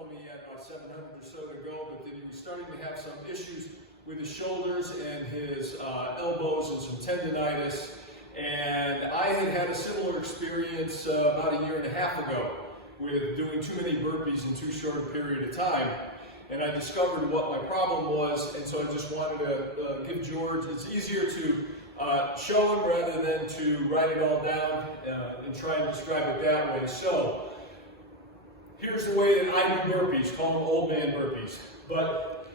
told me he had about 700 or so to go, but that he was starting to have some issues with his shoulders and his elbows and some tendonitis. And I had a similar experience about a year and a half ago with doing too many burpees in too short a period of time. And I discovered what my problem was, and so I just wanted to give George, it's easier to show him rather than to write it all down and try and describe it that way. So, here's the way that I do burpees, call them old man burpees. But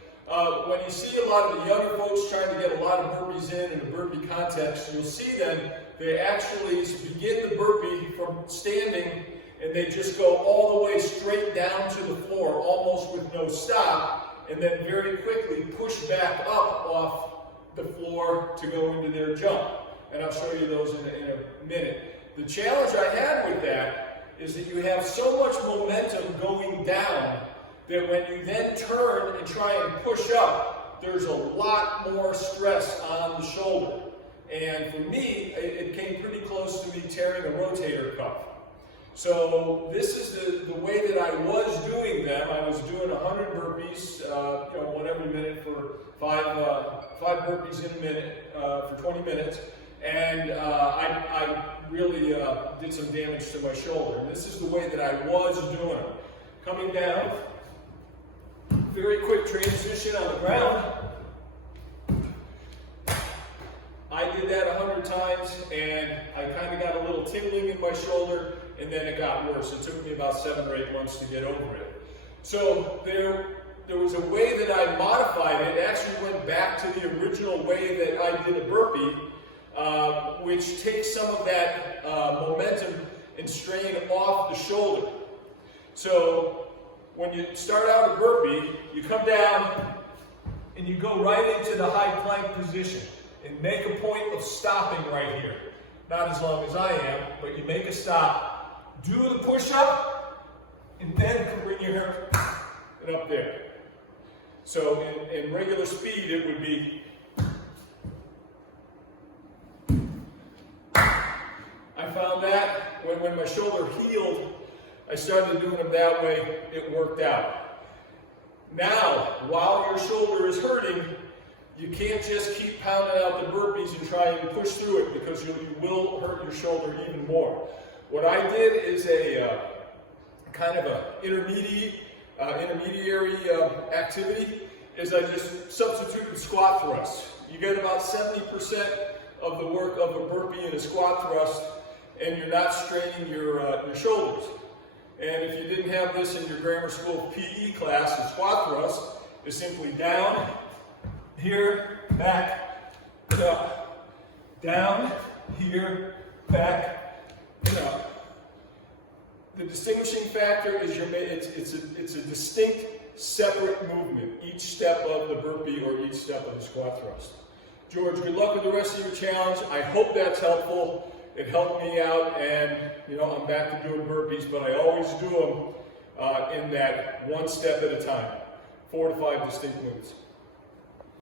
when you see a lot of the younger folks trying to get a lot of burpees in a burpee context, you'll see them, they actually begin the burpee from standing and they just go all the way straight down to the floor, almost with no stop, and then very quickly push back up off the floor to go into their jump. And I'll show you those in a minute. The challenge I had with that is that you have so much momentum going down that when you then turn and try and push up, there's a lot more stress on the shoulder. And for me, it came pretty close to me tearing a rotator cuff. So this is the way that I was doing them. I was doing 100 burpees, 1 every minute for five burpees in a minute for 20 minutes. And I really did some damage to my shoulder. And this is the way that I was doing them. Coming down, very quick transition on the ground. I did that 100 times, and I kind of got a little tingling in my shoulder, and then it got worse. It took me about 7 or 8 months to get over it. So there was a way that I modified it. It actually went back to the original way that I did a burpee, which takes some of that momentum and strain off the shoulder. So when you start out a burpee, you come down and you go right into the high plank position and make a point of stopping right here. Not as long as I am, but you make a stop, do the push-up, and then bring your hand up there. So in regular speed, it would be, I found that when my shoulder healed, I started doing them that way, it worked out. Now, while your shoulder is hurting, you can't just keep pounding out the burpees and try and push through it, because you will hurt your shoulder even more. What I did is a kind of an intermediary activity is I just substituted squat thrusts. You get about 70% of the work of a burpee in a squat thrust, and you're not straining your shoulders. And if you didn't have this in your grammar school PE class, the squat thrust is simply down, here, back, and up. Down, here, back, and up. The distinguishing factor is it's a distinct, separate movement, each step of the burpee or each step of the squat thrust. George, good luck with the rest of your challenge. I hope that's helpful. It helped me out, and I'm back to doing burpees, but I always do them in that one step at a time, 4 to 5 distinct moves.